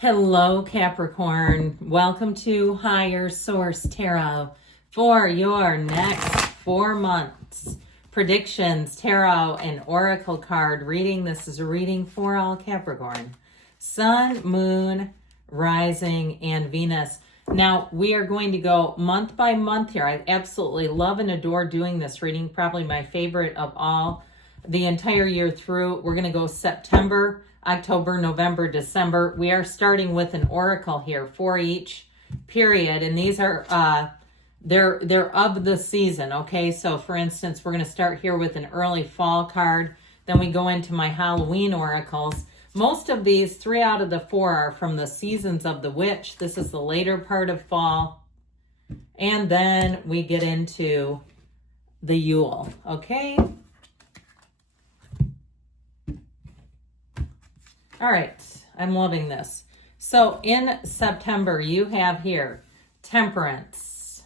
Hello, Capricorn. Welcome to Higher Source Tarot for your next 4 months. Predictions, tarot, and oracle card reading. This is a reading for all Capricorn. Sun, Moon, Rising, and Venus. Now, we are going to go month by month here. I absolutely love and adore doing this reading. Probably my favorite of all the entire year through. We're going to go September, October, November, December. We are starting with an oracle here for each period, and these are they're of the season. Okay, so for instance, we're going to start here with an early fall card. Then we go into my Halloween oracles. Most of these, 3 out of the 4, are from the seasons of the witch. This is the later part of fall, and then we get into the Yule. Okay. All right, I'm loving this. So in September, you have here Temperance,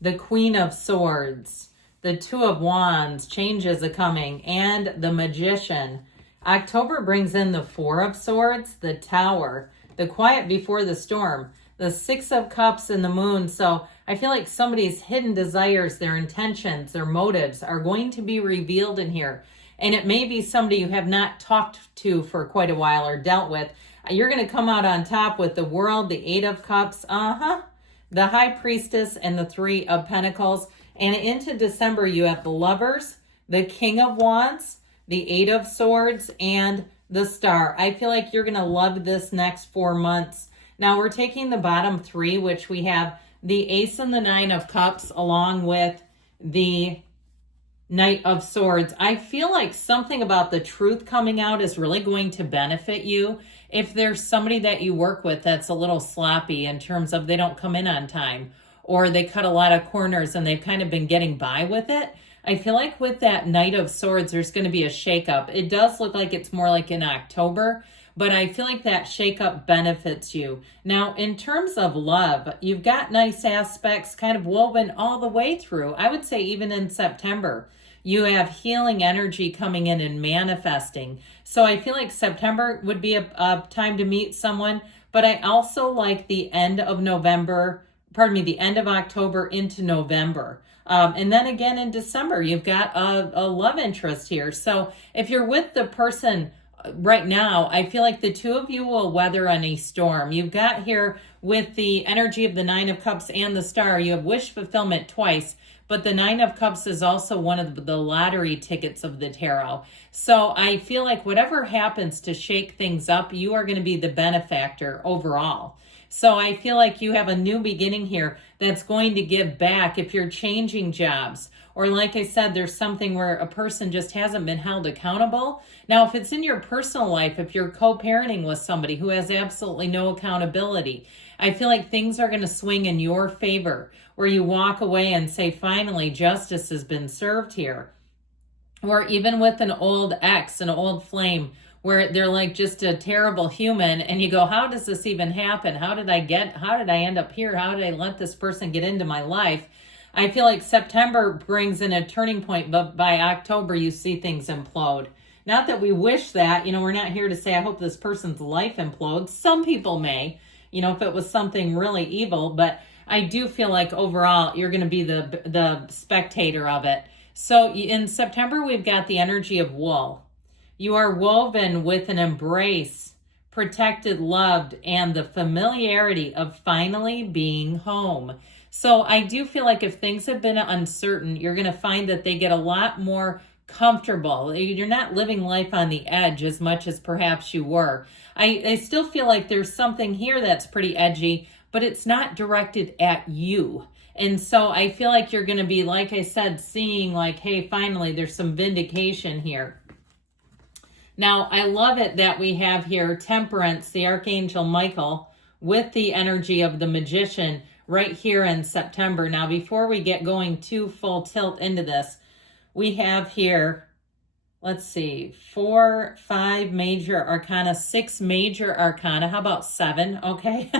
the Queen of Swords, the Two of Wands, changes are coming, and the Magician. October brings in the Four of Swords, the Tower, the Quiet Before the Storm, the Six of Cups, and the Moon. So I feel like somebody's hidden desires, their intentions, their motives are going to be revealed in here. And it may be somebody you have not talked to for quite a while or dealt with. You're going to come out on top with the World, the Eight of Cups, the High Priestess, and the Three of Pentacles. And into December, you have the Lovers, the King of Wands, the Eight of Swords, and the Star. I feel like you're going to love this next 4 months. Now, we're taking the bottom 3, which we have the Ace and the Nine of Cups, along with the Knight of Swords. I feel like something about the truth coming out is really going to benefit you. If there's somebody that you work with that's a little sloppy in terms of they don't come in on time, or they cut a lot of corners and they've kind of been getting by with it, I feel like with that Knight of Swords, there's going to be a shakeup. It does look like it's more like in October, but I feel like that shakeup benefits you. Now, in terms of love, you've got nice aspects kind of woven all the way through. I would say even in September, you have healing energy coming in and manifesting. So I feel like September would be a time to meet someone, but I also like the end of November, the end of October into November. And then again in December, you've got a love interest here. So if you're with the person right now, I feel like the two of you will weather any storm. You've got here with the energy of the Nine of Cups and the Star, you have wish fulfillment twice, but the Nine of Cups is also one of the lottery tickets of the tarot. So I feel like whatever happens to shake things up, you are going to be the benefactor overall. So I feel like you have a new beginning here that's going to give back if you're changing jobs. Or like I said, there's something where a person just hasn't been held accountable. Now, if it's in your personal life, if you're co-parenting with somebody who has absolutely no accountability, I feel like things are going to swing in your favor, where you walk away and say, finally, justice has been served here. Or even with an old ex, an old flame, where they're like just a terrible human, and you go, how does this even happen? How did I end up here? How did I let this person get into my life? I feel like September brings in a turning point, but by October, you see things implode. Not that we wish that, we're not here to say, I hope this person's life implodes. Some people may, if it was something really evil, but I do feel like overall, you're going to be the spectator of it. So in September, we've got the energy of wool. You are woven with an embrace, protected, loved, and the familiarity of finally being home. So I do feel like if things have been uncertain, you're going to find that they get a lot more comfortable. You're not living life on the edge as much as perhaps you were. I still feel like there's something here that's pretty edgy, but it's not directed at you. And so I feel like you're going to be, like I said, seeing like, hey, finally, there's some vindication here. Now, I love it that we have here Temperance, the Archangel Michael, with the energy of the Magician right here in September. Now, before we get going too full tilt into this, we have here, let's see, 4, 5 major arcana, 6 major arcana. How about 7? Okay.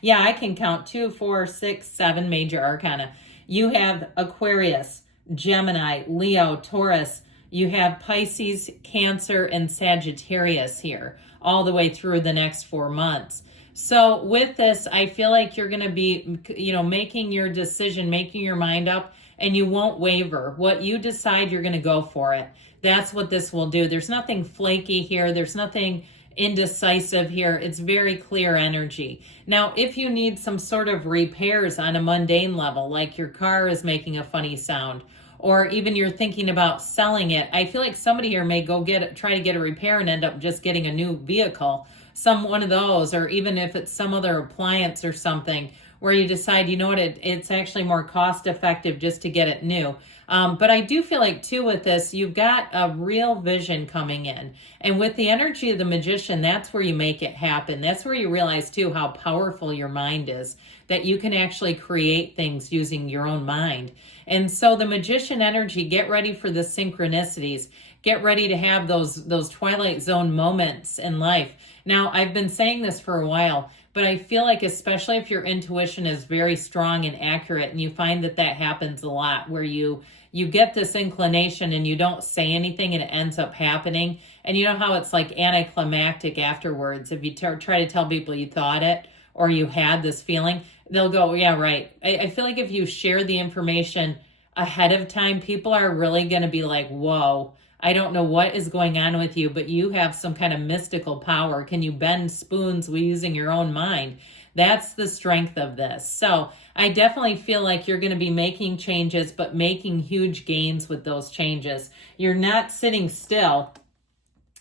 Yeah, I can count 2, 4, 6, 7 major arcana. You have Aquarius, Gemini, Leo, Taurus. You have Pisces, Cancer, and Sagittarius here all the way through the next 4 months. So with this, I feel like you're going to be, making your decision, making your mind up, and you won't waver. What you decide, you're going to go for it. That's what this will do. There's nothing flaky here. There's nothing indecisive here. It's very clear energy. Now, if you need some sort of repairs on a mundane level, like your car is making a funny sound, or even you're thinking about selling it, I feel like somebody here may try to get a repair and end up just getting a new vehicle, one of those, or even if it's some other appliance or something where you decide, you know what, it's actually more cost effective just to get it new. But I do feel like too with this, you've got a real vision coming in. And with the energy of the magician, that's where you make it happen. That's where you realize too how powerful your mind is, that you can actually create things using your own mind. And so the magician energy, get ready for the synchronicities. Get ready to have those Twilight Zone moments in life. Now, I've been saying this for a while, but I feel like especially if your intuition is very strong and accurate, and you find that happens a lot, where you get this inclination and you don't say anything and it ends up happening. And you know how it's like anticlimactic afterwards. If you try to tell people you thought it or you had this feeling, they'll go, yeah, right. I feel like if you share the information ahead of time, people are really going to be like, whoa, I don't know what is going on with you, but you have some kind of mystical power. Can you bend spoons using your own mind? That's the strength of this. So I definitely feel like you're going to be making changes, but making huge gains with those changes. You're not sitting still.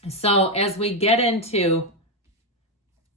So as we get into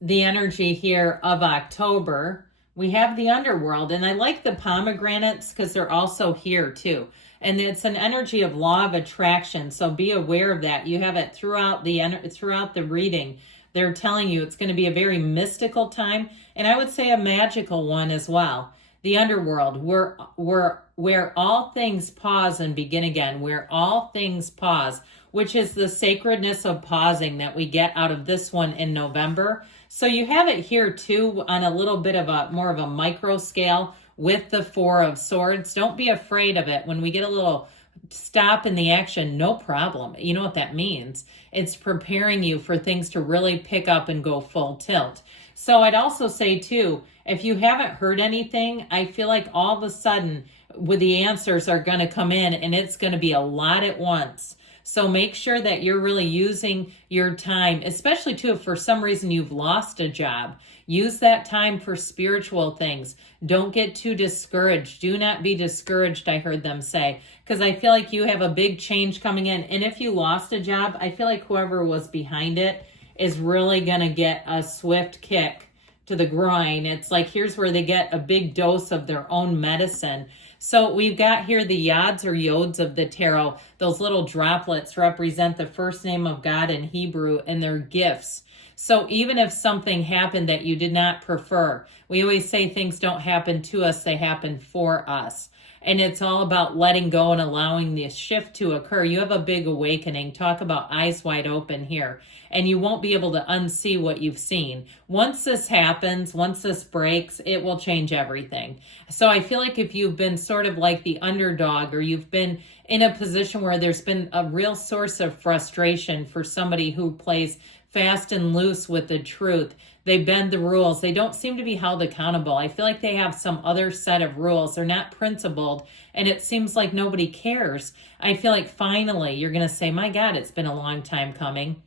the energy here of October, we have the underworld, and I like the pomegranates because they're also here too. And it's an energy of law of attraction. So be aware of that. You have it throughout the reading. They're telling you it's going to be a very mystical time, and I would say a magical one as well. The underworld, where all things pause and begin again, where all things pause, which is the sacredness of pausing that we get out of this one in November. So you have it here too on a little bit of more of a micro scale with the Four of Swords. Don't be afraid of it. When we get a little stop in the action, no problem. You know what that means? It's preparing you for things to really pick up and go full tilt. So I'd also say too, if you haven't heard anything, I feel like all of a sudden the answers are going to come in, and it's going to be a lot at once. So make sure that you're really using your time, especially too, if for some reason you've lost a job. Use that time for spiritual things. Don't get too discouraged. Do not be discouraged, I heard them say, because I feel like you have a big change coming in. And if you lost a job, I feel like whoever was behind it is really going to get a swift kick to the groin. It's like, here's where they get a big dose of their own medicine. So we've got here the yods or yods of the tarot. Those little droplets represent the first name of God in Hebrew and their gifts. So even if something happened that you did not prefer, we always say things don't happen to us, they happen for us. And it's all about letting go and allowing the shift to occur. You have a big awakening. Talk about eyes wide open here. And you won't be able to unsee what you've seen. Once this happens, once this breaks, it will change everything. So I feel like if you've been sort of like the underdog, or you've been in a position where there's been a real source of frustration for somebody who plays fast and loose with the truth, they bend the rules, they don't seem to be held accountable. I feel like they have some other set of rules. They're not principled, and it seems like nobody cares. I feel like finally you're going to say, my God, it's been a long time coming.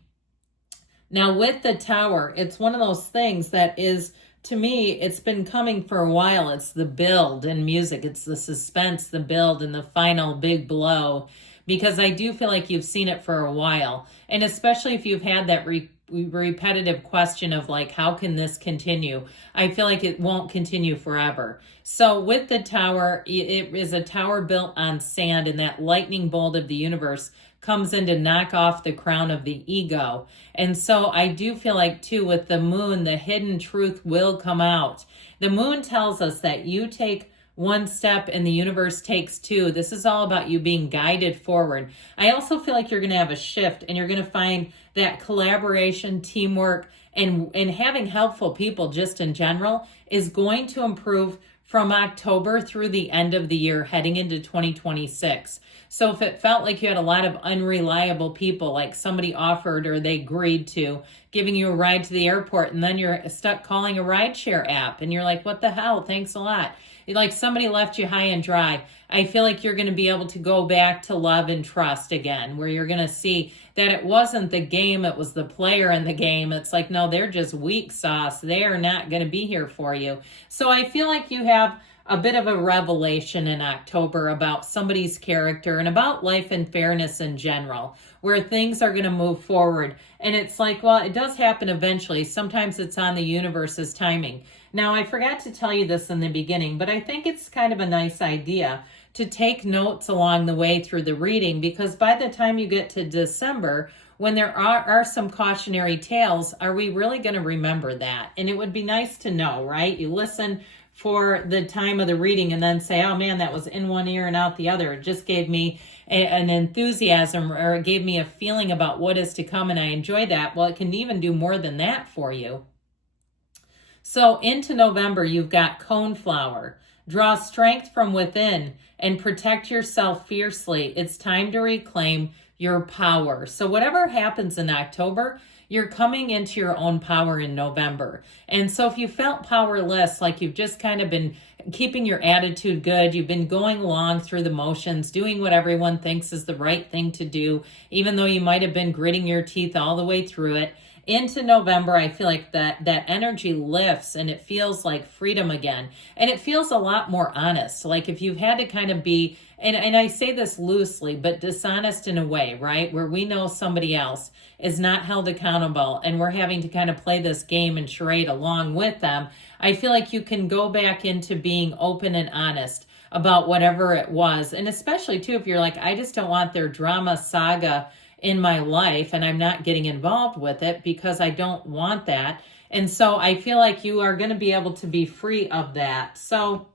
Now with the Tower, it's one of those things that is, to me, it's been coming for a while. It's the build in music. It's the suspense, the build, and the final big blow. Because I do feel like you've seen it for a while. And especially if you've had that repetitive question of like, how can this continue? I feel like it won't continue forever. So with the Tower, it is a tower built on sand, and that lightning bolt of the universe comes in to knock off the crown of the ego. And so I do feel like too, with the moon, the hidden truth will come out. The moon tells us that you take one step and the universe takes two. This is all about you being guided forward. I also feel like you're going to have a shift, and you're going to find that collaboration, teamwork, and having helpful people just in general is going to improve from October through the end of the year heading into 2026. So if it felt like you had a lot of unreliable people, like somebody offered or they agreed to giving you a ride to the airport, and then you're stuck calling a rideshare app and you're like, what the hell? Thanks a lot. Like somebody left you high and dry. I feel like you're going to be able to go back to love and trust again, where you're going to see that it wasn't the game, it was the player in the game. It's like, no, they're just weak sauce. They are not going to be here for you. So I feel like you have a bit of a revelation in October about somebody's character and about life and fairness in general, where things are going to move forward. And it's like, well, it does happen eventually. Sometimes it's on the universe's timing. Now, I forgot to tell you this in the beginning, but I think it's kind of a nice idea to take notes along the way through the reading, because by the time you get to December, when there are some cautionary tales, are we really going to remember that? And it would be nice to know, right? You listen for the time of the reading and then say, oh man, that was in one ear and out the other. It just gave me an enthusiasm, or it gave me a feeling about what is to come, and I enjoy that. Well, it can even do more than that for you. So into November, you've got coneflower. Draw strength from within and protect yourself fiercely. It's time to reclaim your power. So whatever happens in October, you're coming into your own power in November. And so if you felt powerless, like you've just kind of been keeping your attitude good, you've been going along through the motions, doing what everyone thinks is the right thing to do, even though you might have been gritting your teeth all the way through it, into November, I feel like that energy lifts and it feels like freedom again. And it feels a lot more honest. Like if you've had to kind of be, and I say this loosely, but dishonest in a way, right? Where we know somebody else is not held accountable and we're having to kind of play this game and charade along with them. I feel like you can go back into being open and honest about whatever it was. And especially too, if you're like, I just don't want their drama saga in my life and I'm not getting involved with it because I don't want that. And so I feel like you are going to be able to be free of that. So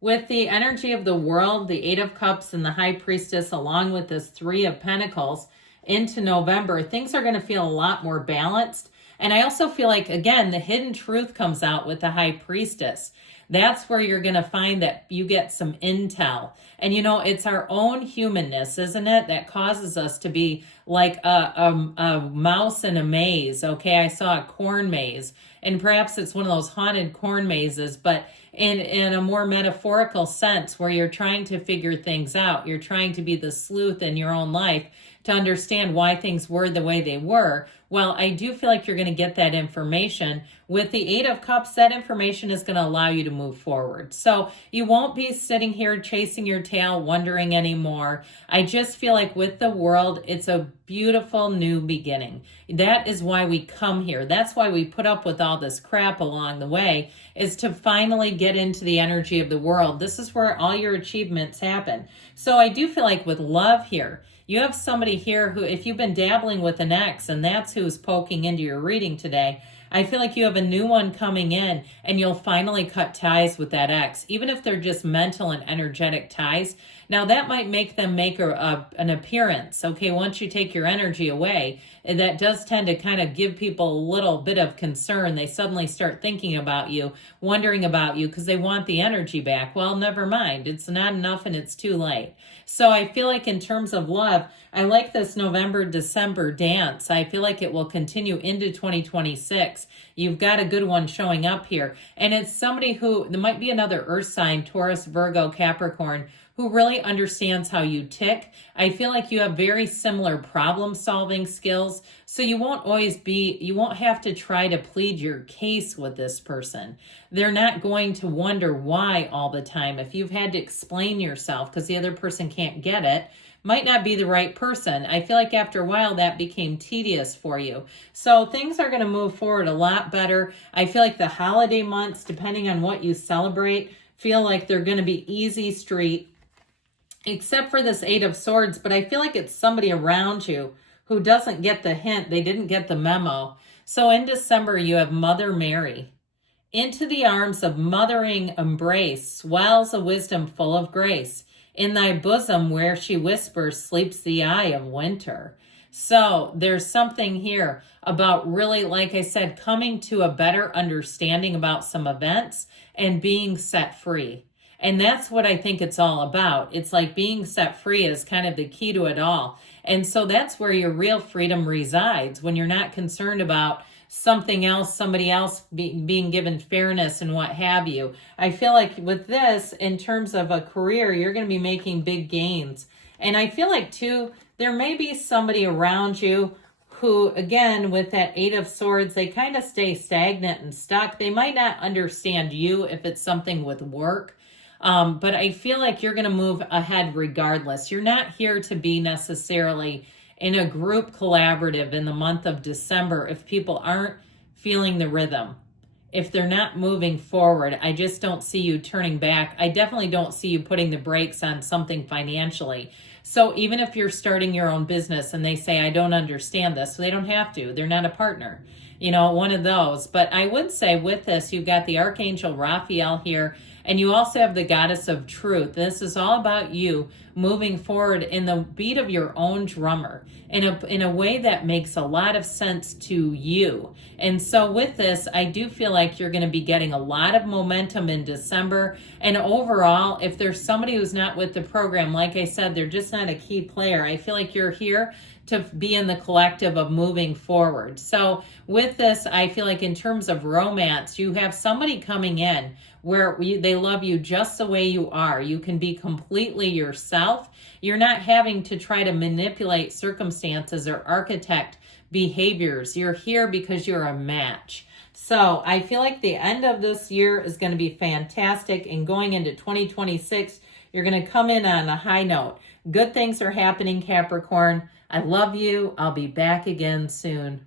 with the energy of the world, the Eight of Cups and the High Priestess, along with this Three of Pentacles into November, things are going to feel a lot more balanced. And I also feel like, again, the hidden truth comes out with the High Priestess. That's where you're going to find that you get some intel. And, you know, it's our own humanness, isn't it, that causes us to be like a mouse in a maze. Okay, I saw a corn maze, and perhaps it's one of those haunted corn mazes, but in a more metaphorical sense, where you're trying to figure things out. You're trying to be the sleuth in your own life to understand why things were the way they were. Well, I do feel like you're going to get that information. With the Eight of Cups, that information is going to allow you to move forward. So you won't be sitting here chasing your tail, wondering anymore. I just feel like with the world, it's a beautiful new beginning. That is why we come here. That's why we put up with all this crap along the way, is to finally get into the energy of the world. This is where all your achievements happen. So I do feel like with love here, you have somebody here who, if you've been dabbling with an ex and that's who's poking into your reading today, I feel like you have a new one coming in and you'll finally cut ties with that ex, even if they're just mental and energetic ties. Now that might make them make an appearance. Okay, once you take your energy away, that does tend to kind of give people a little bit of concern. They suddenly start thinking about you, wondering about you because they want the energy back. Well, never mind. It's not enough and it's too late. So I feel like in terms of love, I like this November-December dance. I feel like it will continue into 2026. You've got a good one showing up here. And it's somebody who, there might be another earth sign, Taurus, Virgo, Capricorn, who really understands how you tick. I feel like you have very similar problem-solving skills, so you won't have to try to plead your case with this person. They're not going to wonder why all the time. If you've had to explain yourself because the other person can't get it, might not be the right person. I feel like after a while that became tedious for you. So things are going to move forward a lot better. I feel like the holiday months, depending on what you celebrate, feel like they're going to be easy street, except for this Eight of Swords. But I feel like it's somebody around you who doesn't get the hint. They didn't get the memo. So in December, you have Mother Mary. Into the arms of mothering embrace swells a wisdom full of grace. In thy bosom where she whispers sleeps the eye of winter. So there's something here about really, like I said, coming to a better understanding about some events and being set free. And that's what I think it's all about. It's like being set free is kind of the key to it all. And so that's where your real freedom resides, when you're not concerned about something else, somebody else being given fairness and what have you. I feel like with this, in terms of a career, you're going to be making big gains. And I feel like, too, there may be somebody around you who, again, with that Eight of Swords, they kind of stay stagnant and stuck. They might not understand you if it's something with work. But I feel like you're going to move ahead regardless. You're not here to be necessarily in a group collaborative in the month of December if people aren't feeling the rhythm. If they're not moving forward, I just don't see you turning back. I definitely don't see you putting the brakes on something financially. So even if you're starting your own business and they say, I don't understand this, so they don't have to. They're not a partner, one of those. But I would say with this, you've got the Archangel Raphael here, and you also have the Goddess of Truth. This is all about you moving forward in the beat of your own drummer in a way that makes a lot of sense to you. And so with this, I do feel like you're going to be getting a lot of momentum in December. And overall, if there's somebody who's not with the program, like I said, they're just not a key player. I feel like you're here to be in the collective of moving forward. So with this, I feel like in terms of romance, you have somebody coming in where they love you just the way you are. You can be completely yourself. You're not having to try to manipulate circumstances or architect behaviors. You're here because you're a match. So I feel like the end of this year is going to be fantastic, and going into 2026, you're going to come in on a high note. Good things are happening, Capricorn. I love you. I'll be back again soon.